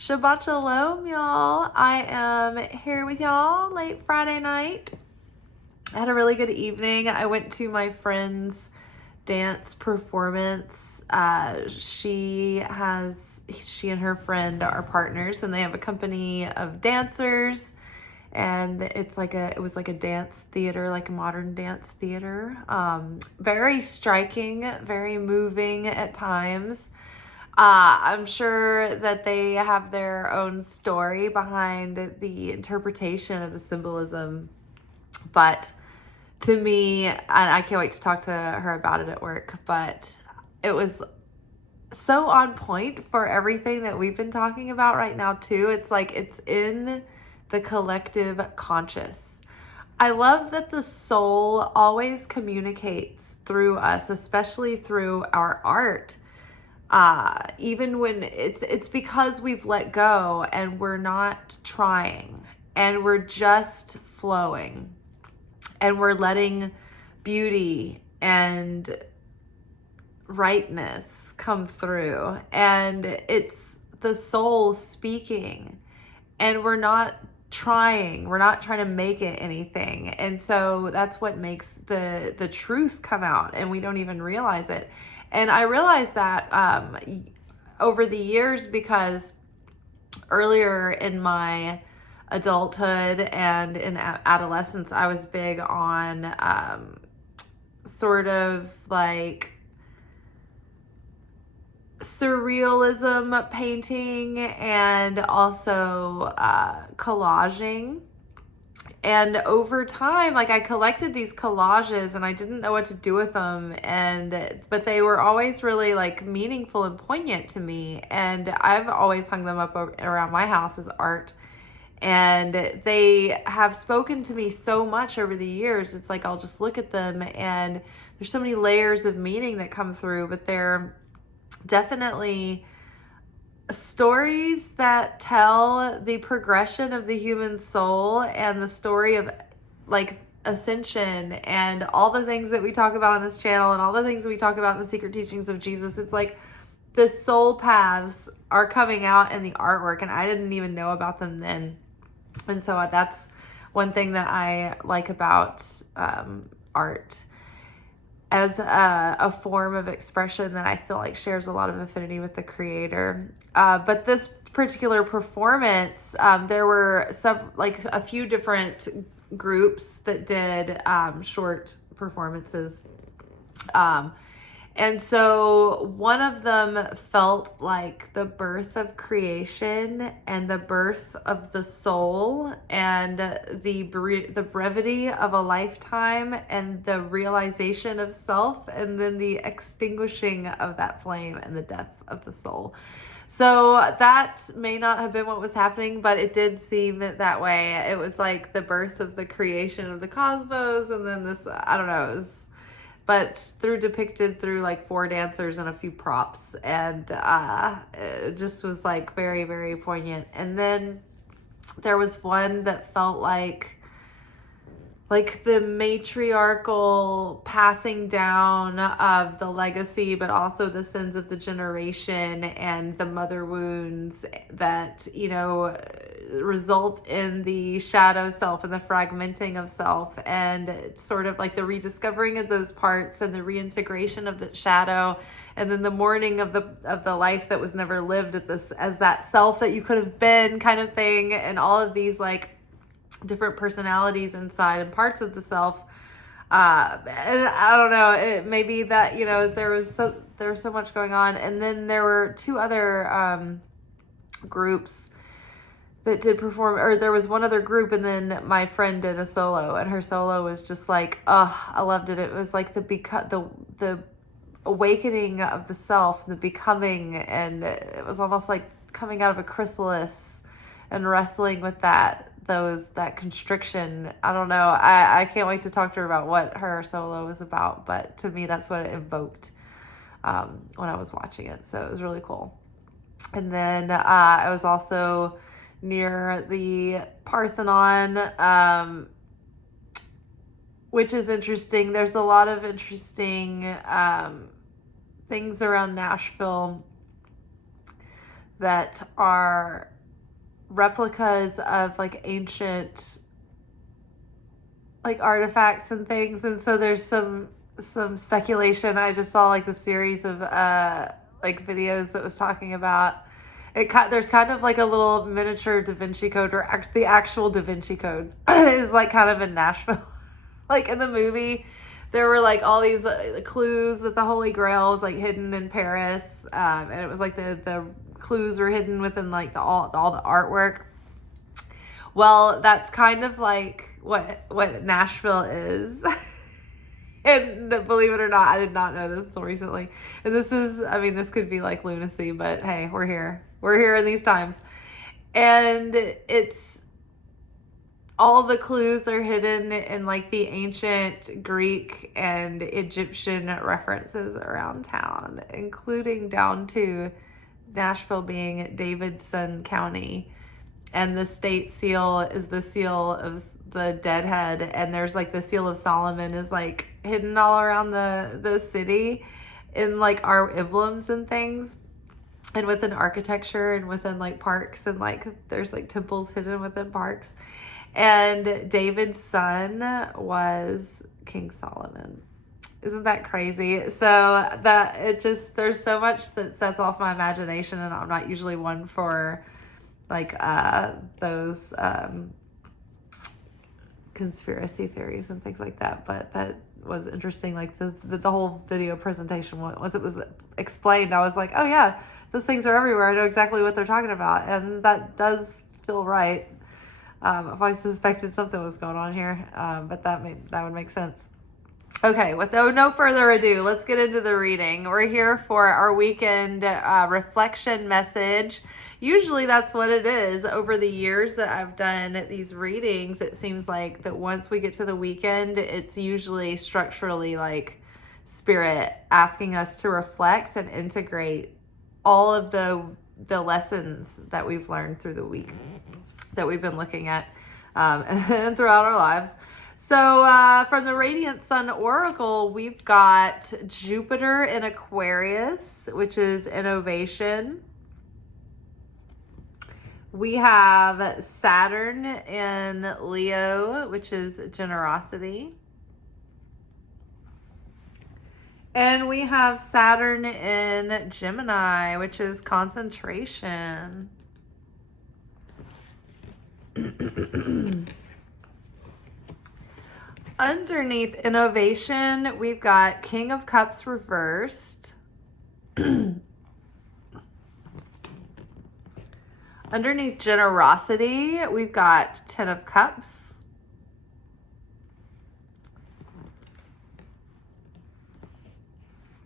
Shabbat Shalom, y'all. I am here with y'all late Friday night. I had a really good evening. I went to my friend's dance performance. She and her friend are partners, and they have a company of dancers. And it was like a dance theater, like a modern dance theater. Very striking, very moving at times. I'm sure that they have their own story behind the interpretation of the symbolism, but to me, and I can't wait to talk to her about it at work, but it was so on point for everything that we've been talking about right now too. It's like it's in the collective conscious. I love that the soul always communicates through us, especially through our art. Even when it's because we've let go and we're not trying and we're just flowing and we're letting beauty and rightness come through, and it's the soul speaking, and we're not trying to make it anything. And so that's what makes the truth come out, and we don't even realize it. And I realized that over the years, because earlier in my adulthood and in adolescence, I was big on sort of like surrealism painting and also collaging. And over time, like, I collected these collages and I didn't know what to do with them, but they were always really like meaningful and poignant to me, and I've always hung them up around my house as art. And they have spoken to me so much over the years. It's like I'll just look at them and there's so many layers of meaning that come through, but they're definitely stories that tell the progression of the human soul and the story of like ascension and all the things that we talk about on this channel and all the things we talk about in the secret teachings of Jesus. It's like the soul paths are coming out in the artwork, and I didn't even know about them then. And so that's one thing that I like about art as a form of expression that I feel like shares a lot of affinity with the creator. But this particular performance, there were a few different groups that did short performances. And so one of them felt like the birth of creation and the birth of the soul and the brevity of a lifetime and the realization of self, and then the extinguishing of that flame and the death of the soul. So that may not have been what was happening, but it did seem that way. It was like the birth of the creation of the cosmos, and then this, I don't know, it was, but depicted through like 4 dancers and a few props, and it just was like very, very poignant. And then there was one that felt like the matriarchal passing down of the legacy, but also the sins of the generation and the mother wounds that, result in the shadow self and the fragmenting of self, and sort of like the rediscovering of those parts and the reintegration of the shadow, and then the mourning of the life that was never lived as that self that you could have been, kind of thing, and all of these like different personalities inside and parts of the self. And I don't know, it may be that, there was so much going on. And then there were 2 other groups that did perform, or there was one other group, and then my friend did a solo, and her solo was just like, I loved it. It was like the awakening of the self, the becoming, and it was almost like coming out of a chrysalis and wrestling with that constriction. I don't know. I can't wait to talk to her about what her solo was about, but to me, that's what it evoked when I was watching it. So it was really cool. And then I was also near the Parthenon, which is interesting. There's a lot of interesting things around Nashville that are replicas of like ancient like artifacts and things. And so there's some speculation. I just saw like the series of like videos that was talking about it. There's kind of like a little miniature Da Vinci Code, or the actual Da Vinci Code is like kind of in Nashville. Like in the movie, there were like all these clues that the Holy Grail was like hidden in Paris, and it was like the clues were hidden within like all the artwork. Well, that's kind of like what Nashville is. And believe it or not, I did not know this until recently. And this is, I mean, this could be like lunacy, but hey, we're here. We're here in these times. And it's, all the clues are hidden in like the ancient Greek and Egyptian references around town, including down to Nashville being Davidson County. And the state seal is the seal of the deadhead, and there's like the seal of Solomon is like hidden all around the city in like our emblems and things, and within architecture and within like parks, and like there's like temples hidden within parks. And David's son was King Solomon. Isn't that crazy? So that it just, there's so much that sets off my imagination, and I'm not usually one for like those conspiracy theories and things like that, but that was interesting. Like the whole video presentation, once it was explained, I was like, oh yeah, those things are everywhere. I know exactly what they're talking about, and that does feel right. If I suspected something was going on here, but that would make sense. Okay, with no further ado, let's get into the reading. We're here for our weekend reflection message. Usually that's what it is. Over the years that I've done these readings, it seems like that once we get to the weekend, it's usually structurally like Spirit asking us to reflect and integrate all of the lessons that we've learned through the week that we've been looking at and throughout our lives. So from the Radiant Sun Oracle, we've got Jupiter in Aquarius, which is innovation. We have Saturn in Leo, which is generosity. And we have Saturn in Gemini, which is concentration. Underneath innovation, we've got King of Cups reversed. Underneath generosity, we've got 10 of Cups.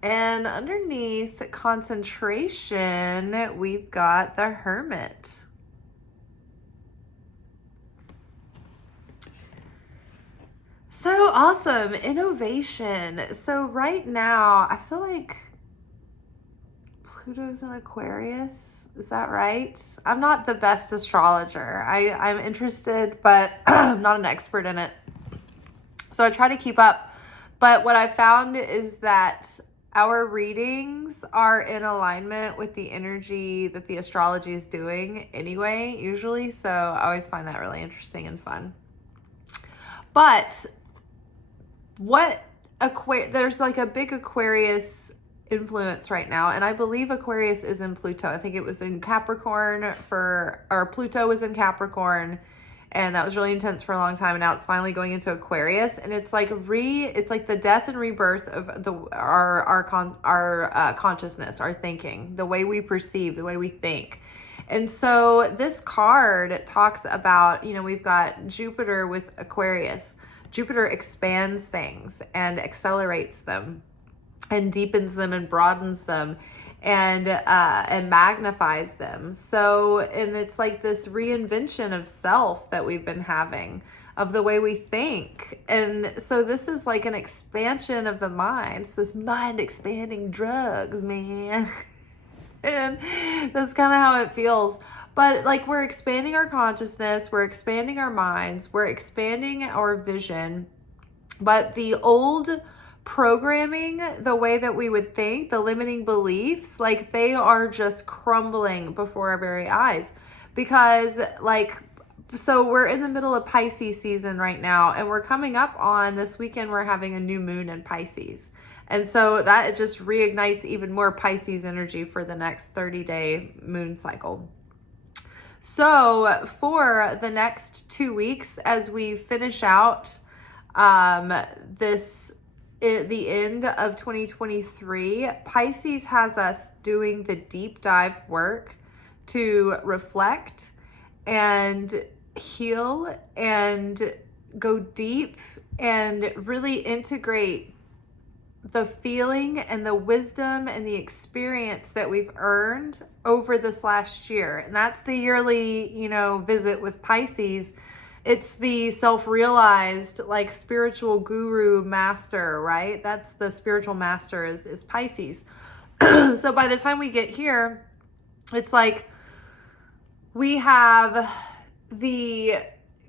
And underneath concentration, we've got the Hermit. So awesome. Innovation. So right now, I feel like Pluto's in Aquarius. Is that right? I'm not the best astrologer. I'm interested, but I'm not an expert in it. So I try to keep up. But what I found is that our readings are in alignment with the energy that the astrology is doing anyway, usually. So I always find that really interesting and fun. But there's like a big Aquarius influence right now, and I believe Aquarius is in Pluto. I think it was in Capricorn or Pluto was in Capricorn, and that was really intense for a long time, and now it's finally going into Aquarius, and it's like the death and rebirth of our consciousness, our thinking, the way we perceive, the way we think. And so this card talks about, we've got Jupiter with Aquarius. Jupiter expands things and accelerates them and deepens them and broadens them and magnifies them. So, and it's like this reinvention of self that we've been having, of the way we think. And so this is like an expansion of the mind. It's this mind expanding drugs, man. And that's kind of how it feels. But like, we're expanding our consciousness, we're expanding our minds, we're expanding our vision. But the old programming, the way that we would think, the limiting beliefs, like they are just crumbling before our very eyes. Because like, so we're in the middle of Pisces season right now, and we're coming up on this weekend, we're having a new moon in Pisces. And so that just reignites even more Pisces energy for the next 30-day moon cycle. So for the next 2 weeks, as we finish out the end of 2023, Pisces has us doing the deep dive work to reflect and heal and go deep and really integrate the feeling and the wisdom and the experience that we've earned over this last year. And that's the yearly, visit with Pisces. It's the self-realized, like, spiritual guru master, right? That's the spiritual master is Pisces. So by the time we get here, it's like we have the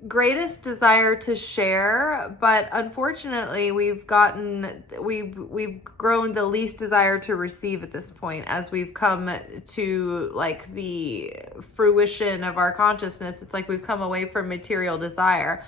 greatest desire to share, but unfortunately we've grown the least desire to receive at this point, as we've come to like the fruition of our consciousness. It's like we've come away from material desire.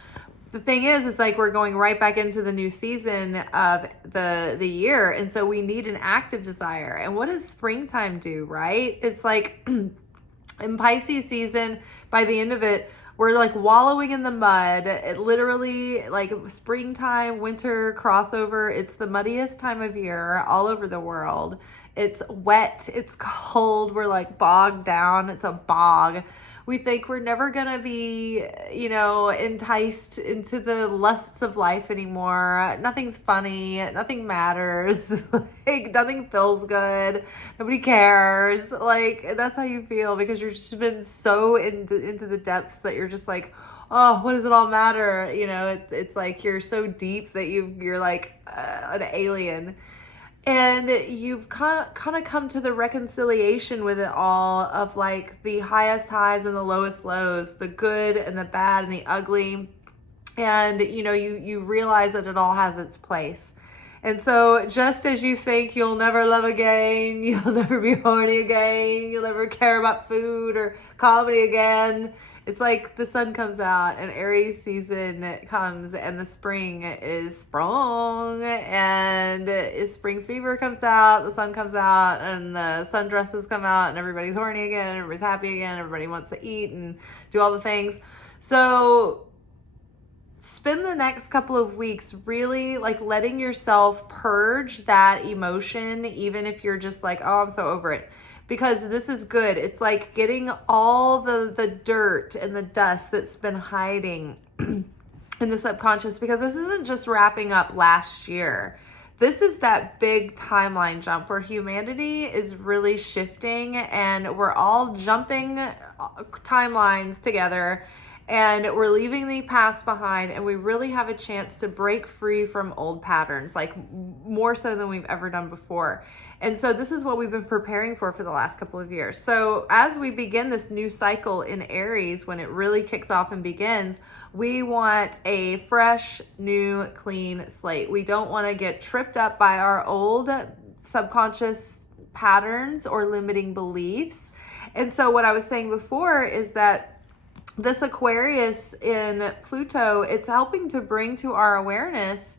The thing is, it's like we're going right back into the new season of the year, and so we need an active desire. And what does springtime do, right? It's like in Pisces season, by the end of it, we're like wallowing in the mud. It literally, like, springtime, winter crossover. It's the muddiest time of year all over the world. It's wet. It's cold. We're like bogged down. It's a bog. We think we're never going to be, enticed into the lusts of life anymore. Nothing's funny. Nothing matters. Like, nothing feels good. Nobody cares. Like, that's how you feel, because you've just been so into the depths that you're just like, oh, what does it all matter? It's like you're so deep that you're like an alien. And you've kind of come to the reconciliation with it all, of like the highest highs and the lowest lows, the good and the bad and the ugly. And, you realize that it all has its place. And so just as you think you'll never love again, you'll never be horny again, you'll never care about food or comedy again, it's like the sun comes out and Aries season comes and the spring is sprung, and spring fever comes out, the sun comes out and the sundresses come out and everybody's horny again, everybody's happy again, everybody wants to eat and do all the things. So spend the next couple of weeks really like letting yourself purge that emotion, even if you're just like, oh, I'm so over it. Because this is good. It's like getting all the dirt and the dust that's been hiding in the subconscious, because this isn't just wrapping up last year. This is that big timeline jump where humanity is really shifting, and we're all jumping timelines together, and we're leaving the past behind, and we really have a chance to break free from old patterns, like more so than we've ever done before. And so this is what we've been preparing for the last couple of years. So as we begin this new cycle in Aries, when it really kicks off and begins, we want a fresh, new, clean slate. We don't want to get tripped up by our old subconscious patterns or limiting beliefs. And so what I was saying before is that this Aquarius in Pluto, it's helping to bring to our awareness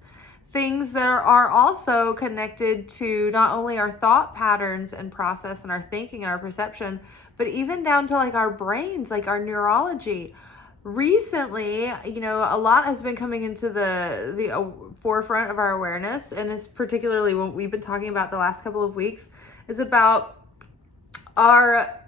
things that are also connected to not only our thought patterns and process and our thinking and our perception, but even down to like our brains, like our neurology. Recently, a lot has been coming into the forefront of our awareness, and it's particularly what we've been talking about the last couple of weeks, is about our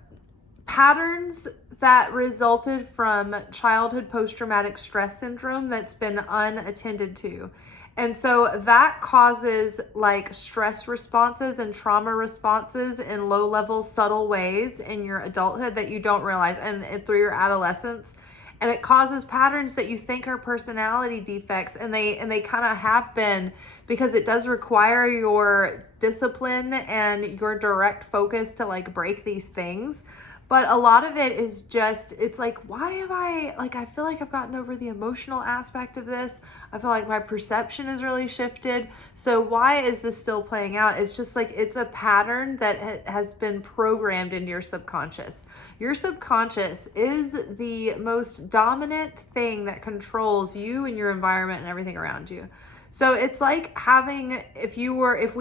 patterns that resulted from childhood post-traumatic stress syndrome that's been unattended to. And so that causes like stress responses and trauma responses in low level, subtle ways in your adulthood that you don't realize, and through your adolescence. And it causes patterns that you think are personality defects, and they kind of have been, because it does require your discipline and your direct focus to like break these things. But a lot of it is just, it's like, why have I feel like I've gotten over the emotional aspect of this. I feel like my perception has really shifted. So why is this still playing out? It's just like, it's a pattern that has been programmed into your subconscious. Your subconscious is the most dominant thing that controls you and your environment and everything around you. So it's like having, if we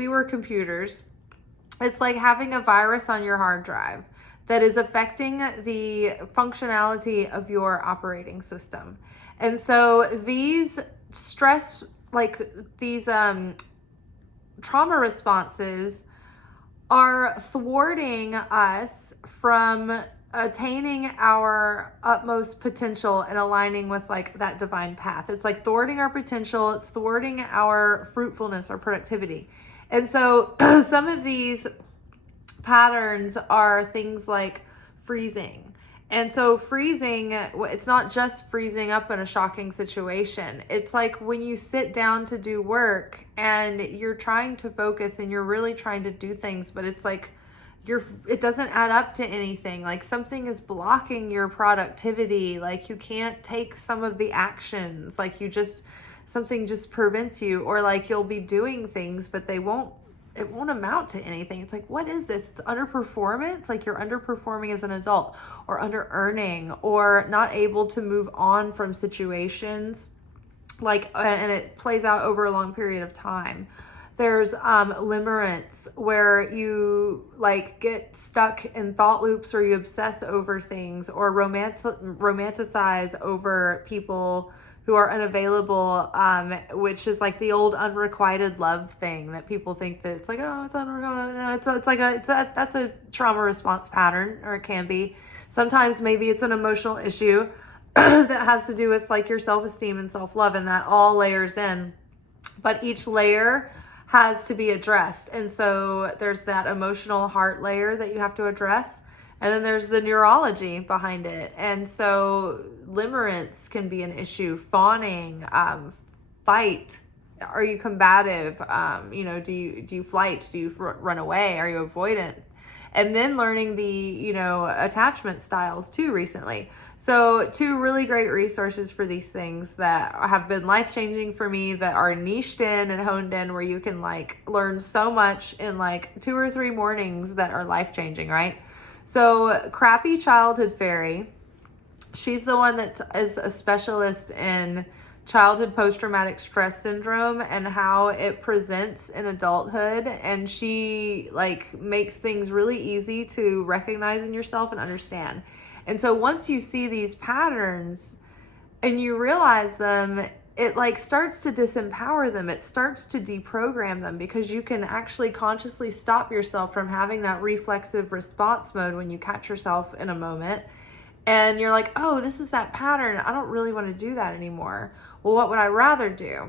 were computers, it's like having a virus on your hard drive that is affecting the functionality of your operating system. And so these stress, like these trauma responses are thwarting us from attaining our utmost potential and aligning with like that divine path. It's like thwarting our potential. It's thwarting our fruitfulness, our productivity. And so some of these patterns are things like freezing. And so freezing, it's not just freezing up in a shocking situation. It's like when you sit down to do work and you're trying to focus and you're really trying to do things, but it's like it doesn't add up to anything. Like something is blocking your productivity. Like you can't take some of the actions. Like something just prevents you, or like you'll be doing things, but it won't amount to anything. It's like, what is this? It's underperformance. Like you're underperforming as an adult, or under earning, or not able to move on from situations. Like, and it plays out over a long period of time. There's limerence, where you like get stuck in thought loops, or you obsess over things, or romanticize over people who are unavailable, which is like the old unrequited love thing that people think that it's like, oh, it's unrequited. No, that's a trauma response pattern, or it can be. Sometimes maybe it's an emotional issue that has to do with like your self-esteem and self-love, and that all layers in. But each layer has to be addressed. And so there's that emotional heart layer that you have to address. And then there's the neurology behind it. And so limerence can be an issue. Fawning, fight. Are you combative? Do you flight? Do you run away? Are you avoidant? And then learning the, attachment styles too recently. So 2 really great resources for these things that have been life-changing for me, that are niched in and honed in, where you can like learn so much in like 2 or 3 mornings that are life-changing, right? So Crappy Childhood Fairy, she's the one that is a specialist in childhood post-traumatic stress syndrome and how it presents in adulthood. And she like makes things really easy to recognize in yourself and understand. And so once you see these patterns and you realize them, it like starts to disempower them. It starts to deprogram them, because you can actually consciously stop yourself from having that reflexive response mode when you catch yourself in a moment. And you're like, oh, this is that pattern. I don't really want to do that anymore. Well, what would I rather do?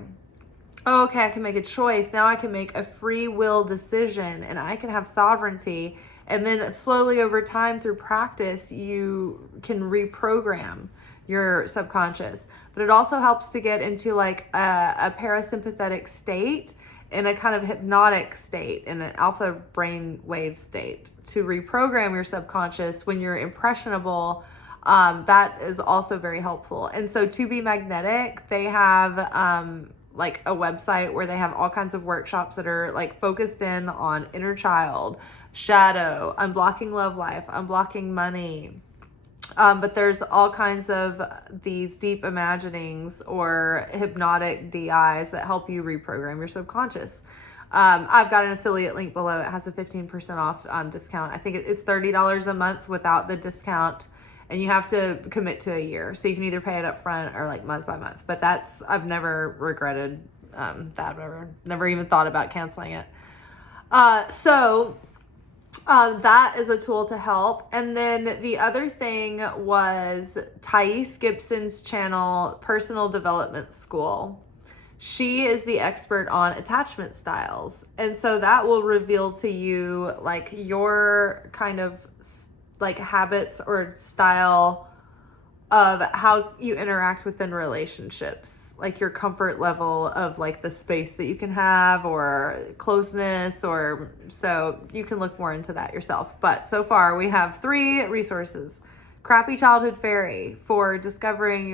Oh, okay, I can make a choice. Now I can make a free will decision, and I can have sovereignty. And then slowly over time through practice, you can reprogram your subconscious. But it also helps to get into like a parasympathetic state, in a kind of hypnotic state, in an alpha brain wave state, to reprogram your subconscious when you're impressionable. That is also very helpful. And so To Be Magnetic, they have like a website where they have all kinds of workshops that are like focused in on inner child, shadow, unblocking love life, unblocking money. But there's all kinds of these deep imaginings or hypnotic DIs that help you reprogram your subconscious. I've got an affiliate link below. It has a 15% off discount. I think it's $30 a month without the discount, and you have to commit to a year. So you can either pay it up front or like month by month. But I've never regretted that. I've never even thought about canceling it. That is a tool to help. And then the other thing was Thais Gibson's channel, Personal Development School. She is the expert on attachment styles. And so that will reveal to you like your kind of like habits or style of how you interact within relationships, like your comfort level of like the space that you can have or closeness, or so you can look more into that yourself. But so far we have 3 resources. Crappy Childhood Fairy for discovering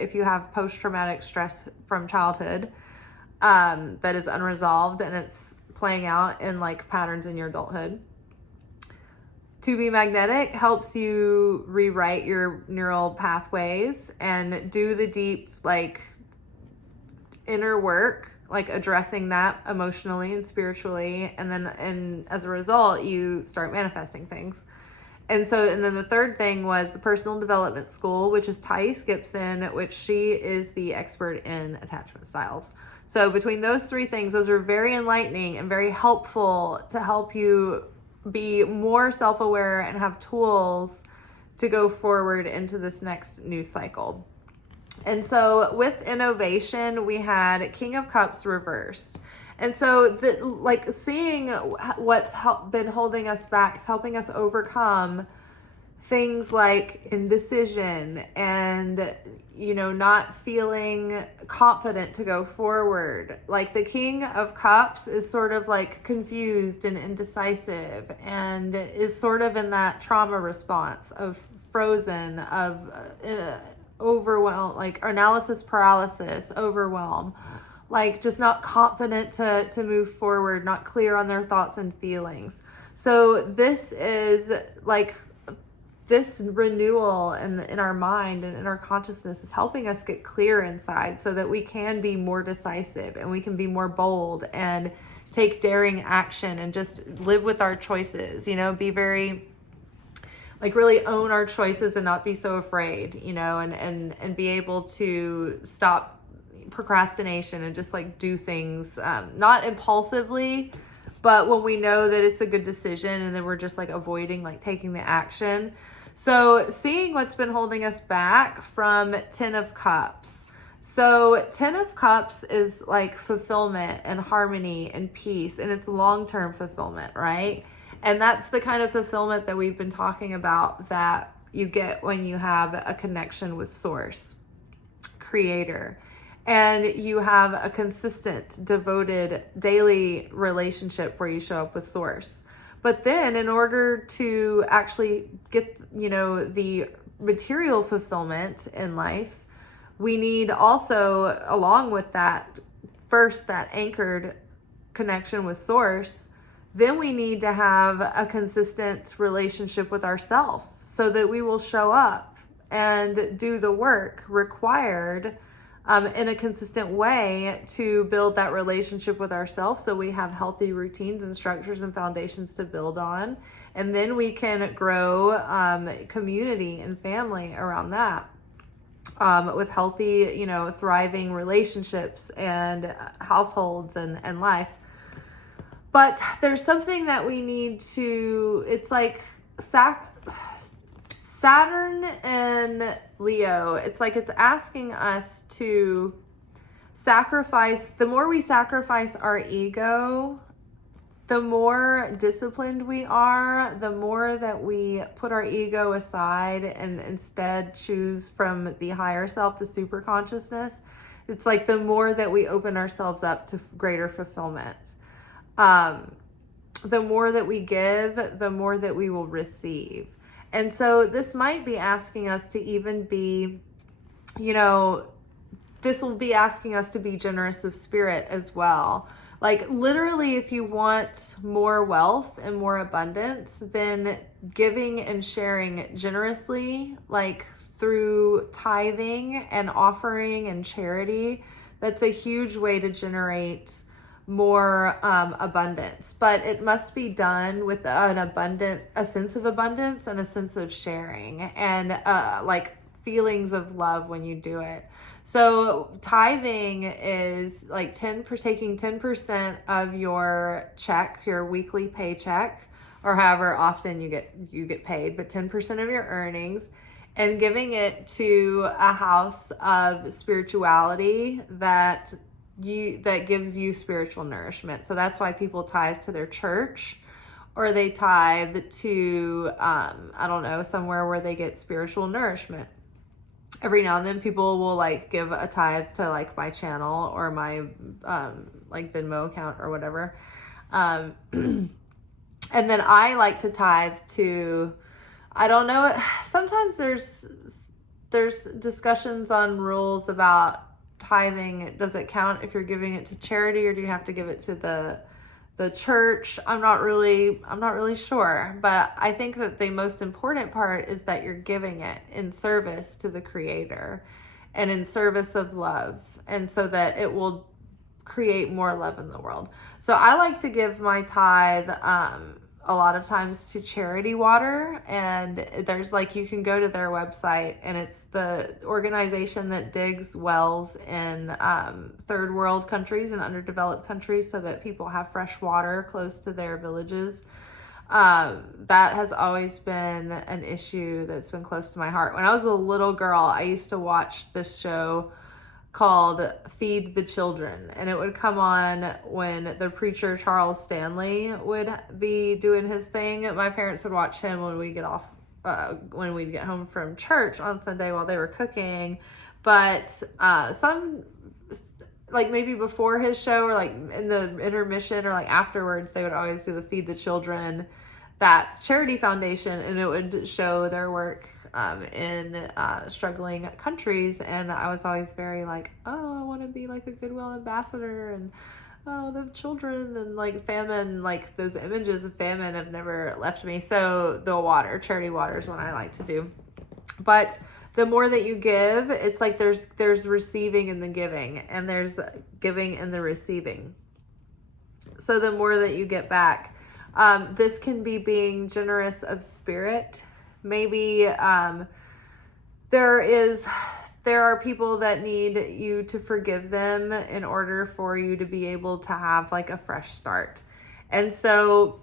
if you have post-traumatic stress from childhood that is unresolved and it's playing out in like patterns in your adulthood. To Be Magnetic helps you rewrite your neural pathways and do the deep, like, inner work, like addressing that emotionally and spiritually. And as a result, you start manifesting things. And then the third thing was the Personal Development School, which is Thais Gibson, which she is the expert in attachment styles. So between those 3 things, those are very enlightening and very helpful to help you be more self-aware and have tools to go forward into this next new cycle. And so with innovation, we had King of Cups reversed. And so seeing what's been holding us back is helping us overcome things like indecision and, not feeling confident to go forward. Like the King of Cups is sort of like confused and indecisive and is sort of in that trauma response of frozen, of overwhelm, like analysis paralysis, overwhelm, like just not confident to move forward, not clear on their thoughts and feelings. So this is like this renewal in our mind and in our consciousness is helping us get clear inside so that we can be more decisive and we can be more bold and take daring action and just live with our choices, be very, like, really own our choices and not be so afraid, and be able to stop procrastination and just like do things, not impulsively, but when we know that it's a good decision and then we're just like avoiding like taking the action. So seeing what's been holding us back from 10 of Cups. So 10 of Cups is like fulfillment and harmony and peace, and it's long-term fulfillment, right? And that's the kind of fulfillment that we've been talking about that you get when you have a connection with Source, Creator, and you have a consistent, devoted, daily relationship where you show up with Source. But then in order to actually get, the material fulfillment in life, we need also, along with that, first that anchored connection with Source, then we need to have a consistent relationship with ourselves so that we will show up and do the work required in a consistent way to build that relationship with ourselves, so we have healthy routines and structures and foundations to build on. And then we can grow community and family around that with healthy, thriving relationships and households and life. But there's something that we need to, it's like Saturn and Leo, it's like it's asking us to sacrifice. The more we sacrifice our ego, the more disciplined we are, the more that we put our ego aside and instead choose from the higher self, the super consciousness. It's like the more that we open ourselves up to greater fulfillment. The more that we give, the more that we will receive. And so this might be asking us to even be, this will be asking us to be generous of spirit as well. Like literally, if you want more wealth and more abundance, then giving and sharing generously, like through tithing and offering and charity, that's a huge way to generate more abundance. But it must be done with a sense of abundance and a sense of sharing and like feelings of love when you do it. So tithing is like taking 10% of your check, your weekly paycheck, or however often you get paid, but 10% of your earnings, and giving it to a house of spirituality that gives you spiritual nourishment. So that's why people tithe to their church, or they tithe to somewhere where they get spiritual nourishment. every now and then people will like give a tithe to like my channel or my like Venmo account or whatever. And then I like to tithe to, I don't know, sometimes there's discussions on rules about tithing. Does it count if you're giving it to charity, or do you have to give it to the church? I'm not really sure, but I think that the most important part is that you're giving it in service to the Creator and in service of love, and so that it will create more love in the world. So I like to give my tithe a lot of times to Charity Water, and there's like, you can go to their website, and it's the organization that digs wells in third world countries and underdeveloped countries so that people have fresh water close to their villages. That has always been an issue that's been close to my heart. When I was a little girl, I used to watch this show called Feed the Children, and it would come on when the preacher Charles Stanley would be doing his thing. My parents would watch him when we when we'd get home from church on Sunday while they were cooking. But some, like maybe before his show or like in the intermission or like afterwards, they would always do the Feed the Children, that charity foundation, and it would show their work in struggling countries. And I was always very like, oh, I want to be like a Goodwill ambassador, and oh, the children and like famine, like those images of famine have never left me. So the charity water is what I like to do. But the more that you give, it's like there's receiving in the giving, and there's giving in the receiving. So the more that you get back, this can be being generous of spirit. Maybe there are people that need you to forgive them in order for you to be able to have like a fresh start. And so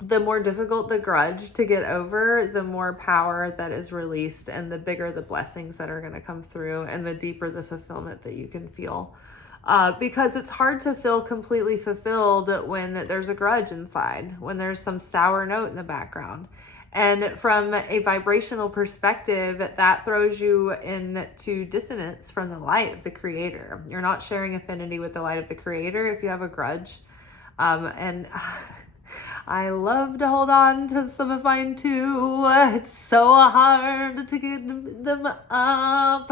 the more difficult the grudge to get over, the more power that is released, and the bigger the blessings that are going to come through, and the deeper the fulfillment that you can feel. Because it's hard to feel completely fulfilled when there's a grudge inside, when there's some sour note in the background. And from a vibrational perspective, that throws you into dissonance from the light of the Creator. You're not sharing affinity with the light of the Creator if you have a grudge. And I love to hold on to some of mine too. It's so hard to get them up.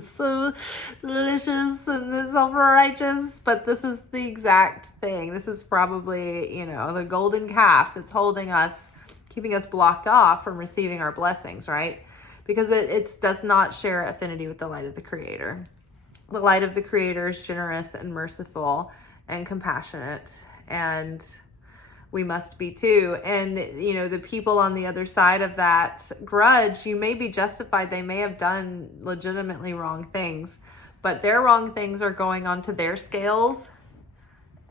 So delicious and self-righteous, but this is the exact thing. This is probably, the golden calf that's holding us, keeping us blocked off from receiving our blessings, right? Because it does not share affinity with the light of the Creator. The light of the Creator is generous and merciful and compassionate, and we must be too. And, the people on the other side of that grudge, you may be justified. They may have done legitimately wrong things, but their wrong things are going onto their scales,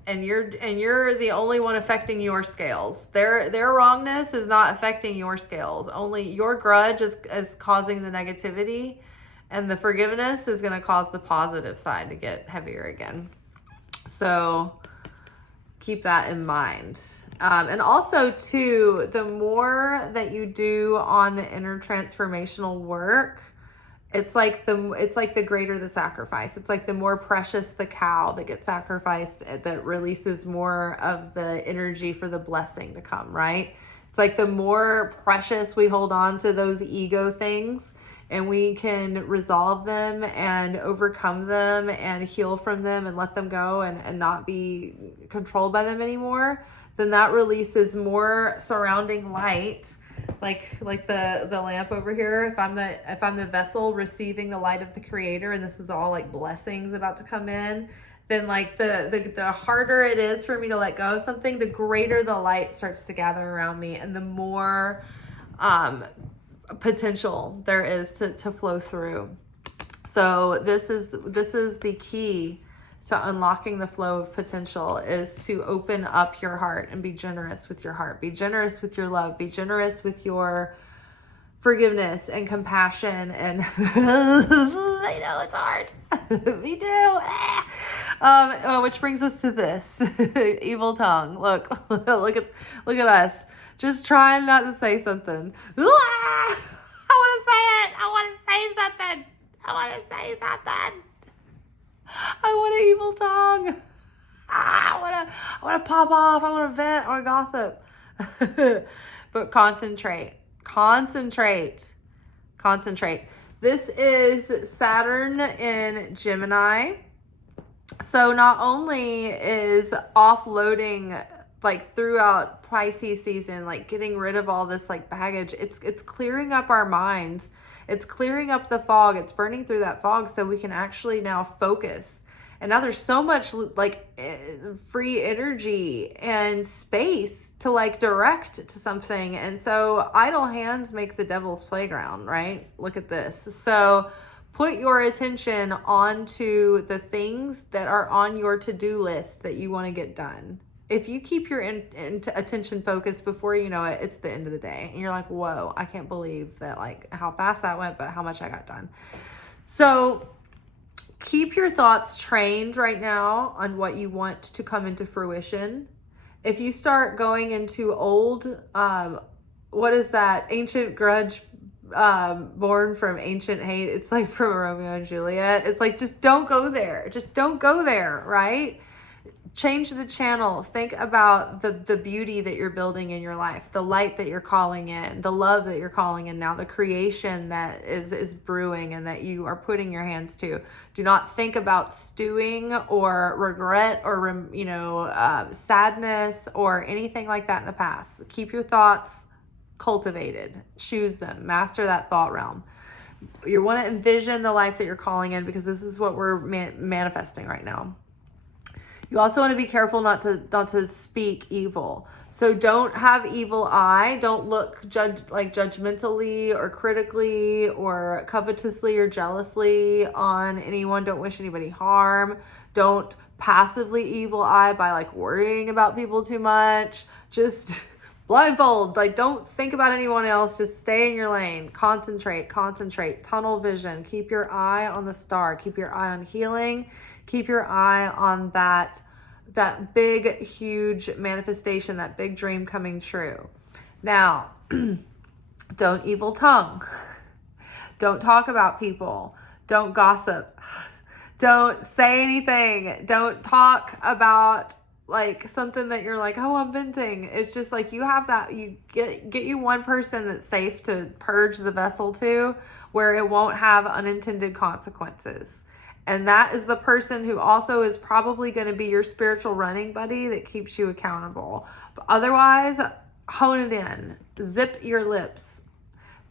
and you're the only one affecting your scales. Their wrongness is not affecting your scales. Only your grudge is causing the negativity, and the forgiveness is going to cause the positive side to get heavier again. So keep that in mind. And also too, the more that you do on the inner transformational work, it's like the greater the sacrifice. It's like the more precious the cow that gets sacrificed, that releases more of the energy for the blessing to come, right? It's like the more precious we hold on to those ego things, and we can resolve them and overcome them and heal from them and let them go and not be controlled by them anymore, then that releases more surrounding light. Like the lamp over here, if I'm the vessel receiving the light of the Creator, and this is all like blessings about to come in, then like the harder it is for me to let go of something, the greater the light starts to gather around me, and the more potential there is to flow through. So this is the key to unlocking the flow of potential, is to open up your heart and be generous with your heart. Be generous with your love. Be generous with your forgiveness and compassion. And I know it's hard. Me too. Which brings us to this evil tongue. Look at us. Just trying not to say something. I want to say it. I want to say something. want to say something. I want an evil tongue. I want to pop off. I want to vent. I want to gossip. But concentrate. This is Saturn in Gemini. So not only is offloading like throughout Pisces season, like getting rid of all this like baggage, it's clearing up our minds. It's clearing up the fog. It's burning through that fog so we can actually now focus. And now there's so much like free energy and space to like direct to something. And so idle hands make the devil's playground, right? Look at this. So put your attention onto the things that are on your to-do list that you want to get done. If you keep your attention focused, before you know it, it's the end of the day. And you're like, whoa, I can't believe that, like how fast that went, but how much I got done. So keep your thoughts trained right now on what you want to come into fruition. If you start going into old, what is that? Ancient grudge, born from ancient hate. It's like from Romeo and Juliet. It's like, just don't go there. Just don't go there, right? Change the channel. Think about the beauty that you're building in your life, the light that you're calling in, the love that you're calling in now, the creation that is brewing and that you are putting your hands to. Do not think about stewing or regret or, sadness or anything like that in the past. Keep your thoughts cultivated. Choose them. Master that thought realm. You want to envision the life that you're calling in, because this is what we're manifesting right now. You also want to be careful not to speak evil. So don't have evil eye. Don't look judgmentally or critically or covetously or jealously on anyone. Don't wish anybody harm. Don't passively evil eye by like worrying about people too much. Just blindfold. Like, don't think about anyone else. Just stay in your lane. Concentrate. Tunnel vision. Keep your eye on the star. Keep your eye on healing. Keep your eye on that big, huge manifestation, that big dream coming true. Now, don't evil tongue. Don't talk about people. Don't gossip. Don't say anything. Don't talk about like something that you're like, oh, I'm venting. It's just like, you have that, you get you one person that's safe to purge the vessel to, where it won't have unintended consequences. And that is the person who also is probably going to be your spiritual running buddy that keeps you accountable. But otherwise, hone it in. Zip your lips.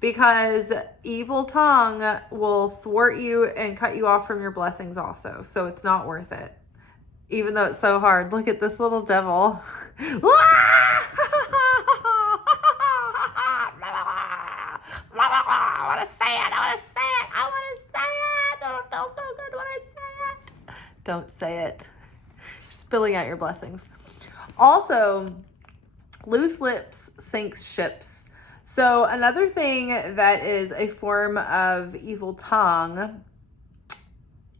Because evil tongue will thwart you and cut you off from your blessings also. So it's not worth it. Even though it's so hard. Look at this little devil. I want to say it. Don't feel so good when I say it. Don't say it. You're spilling out your blessings. Also, loose lips sinks ships. So another thing that is a form of evil tongue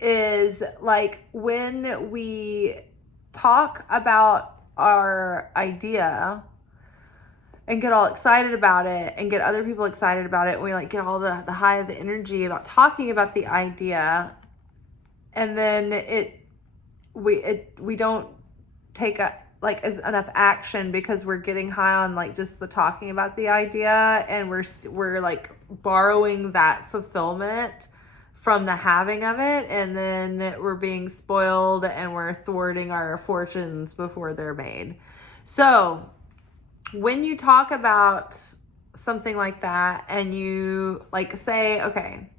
is like when we talk about our idea and get all excited about it and get other people excited about it, and we like get all the high of the energy about talking about the idea, and then we don't take enough action because we're getting high on like just the talking about the idea, and we're like borrowing that fulfillment from the having of it, and then we're being spoiled and we're thwarting our fortunes before they're made. So when you talk about something like that and you like say, okay,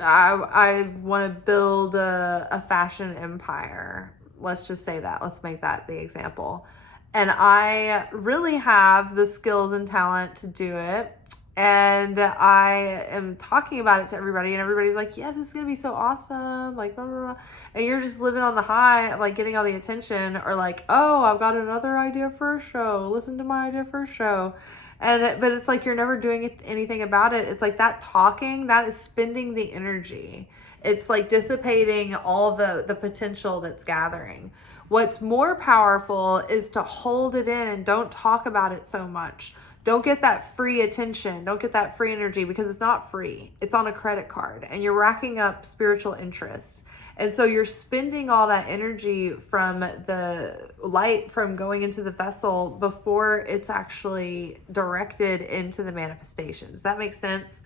I want to build a fashion empire. Let's just say that. Let's make that the example. And I really have the skills and talent to do it. And I am talking about it to everybody, and everybody's like, yeah, this is going to be so awesome. Like, blah, blah, blah. And you're just living on the high of like getting all the attention, or like, oh, I've got another idea for a show. Listen to my idea for a show. But it's like, you're never doing anything about it. It's like that talking, that is spending the energy. It's like dissipating all the potential that's gathering. What's more powerful is to hold it in and don't talk about it so much. Don't get that free attention. Don't get that free energy, because it's not free. It's on a credit card, and you're racking up spiritual interest. And so you're spending all that energy from the light from going into the vessel before it's actually directed into the manifestation. Does that make sense?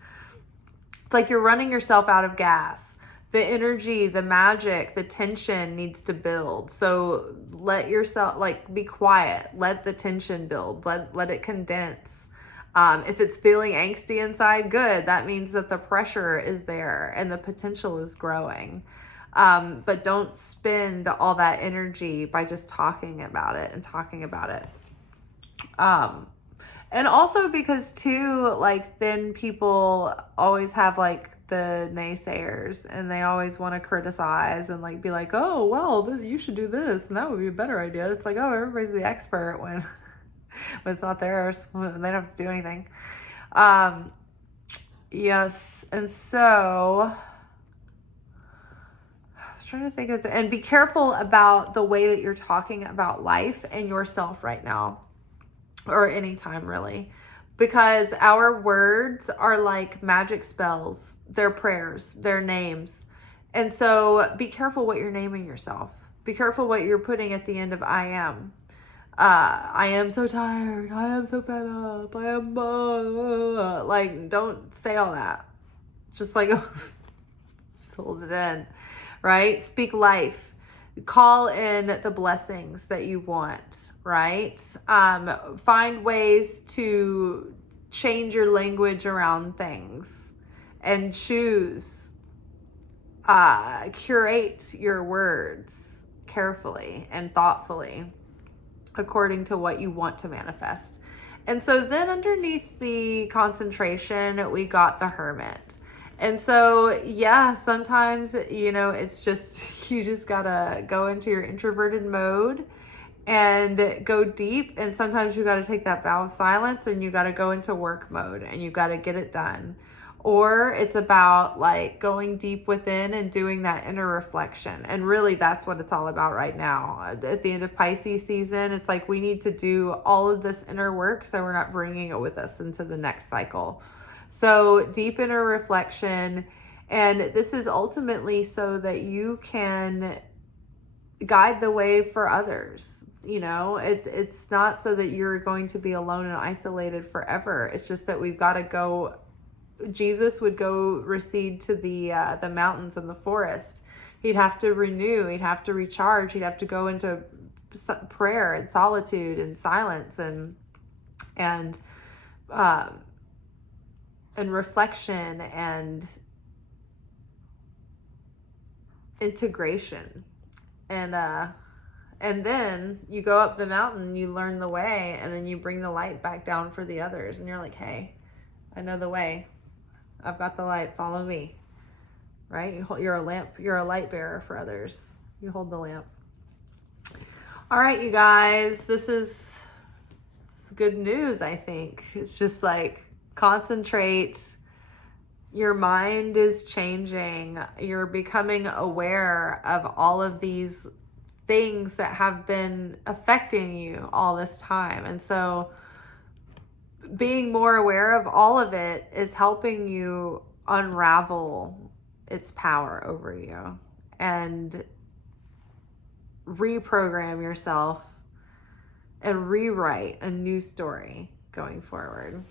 It's like you're running yourself out of gas. The energy, the magic, the tension needs to build. So let yourself, like, be quiet. Let the tension build. Let it condense. If it's feeling angsty inside, good. That means that the pressure is there and the potential is growing. But don't spend all that energy by just talking about it and talking about it. And also because too, like, then people always have like the naysayers, and they always want to criticize and like be like, oh, well, you should do this and that would be a better idea. It's like, oh, everybody's the expert when when it's not theirs, when they don't have to do anything. Yes. And so I was trying to think of and be careful about the way that you're talking about life and yourself right now, or anytime really, because our words are like magic spells. They're prayers, they're names. And so be careful what you're naming yourself. Be careful what you're putting at the end of I am. I am so tired. I am so fed up. I am like, don't say all that. Just like just hold it in, right? Speak life. Call in the blessings that you want, right? Find ways to change your language around things and choose, curate your words carefully and thoughtfully according to what you want to manifest. And so then underneath the concentration, we got the Hermit. And so, yeah, sometimes, it's just, you just gotta go into your introverted mode and go deep. And sometimes you gotta take that vow of silence and you gotta go into work mode and you gotta get it done. Or it's about like going deep within and doing that inner reflection. And really that's what it's all about right now. At the end of Pisces season, it's like we need to do all of this inner work so we're not bringing it with us into the next cycle. So deep inner reflection. And this is ultimately so that you can guide the way for others. It's not so that you're going to be alone and isolated forever. It's just that we've got to go. Jesus would go recede to the mountains and the forest. He'd have to renew. He'd have to recharge. He'd have to go into prayer and solitude and silence and reflection and integration. And then you go up the mountain, you learn the way, and then you bring the light back down for the others. And you're like, hey, I know the way. I've got the light. Follow me. Right? You're a lamp. You're a light bearer for others. You hold the lamp. All right, you guys. This is good news, I think. It's just like concentrate. Your mind is changing. You're becoming aware of all of these things that have been affecting you all this time. And so being more aware of all of it is helping you unravel its power over you and reprogram yourself and rewrite a new story going forward.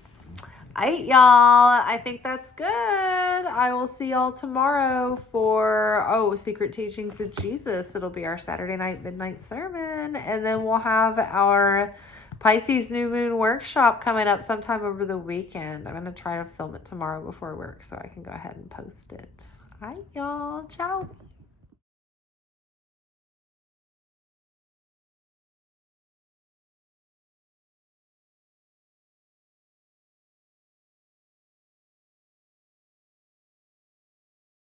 All right, y'all. I think that's good. I will see y'all tomorrow for, Secret Teachings of Jesus. It'll be our Saturday night midnight sermon. And then we'll have our Pisces New Moon workshop coming up sometime over the weekend. I'm going to try to film it tomorrow before work so I can go ahead and post it. All right, y'all. Ciao.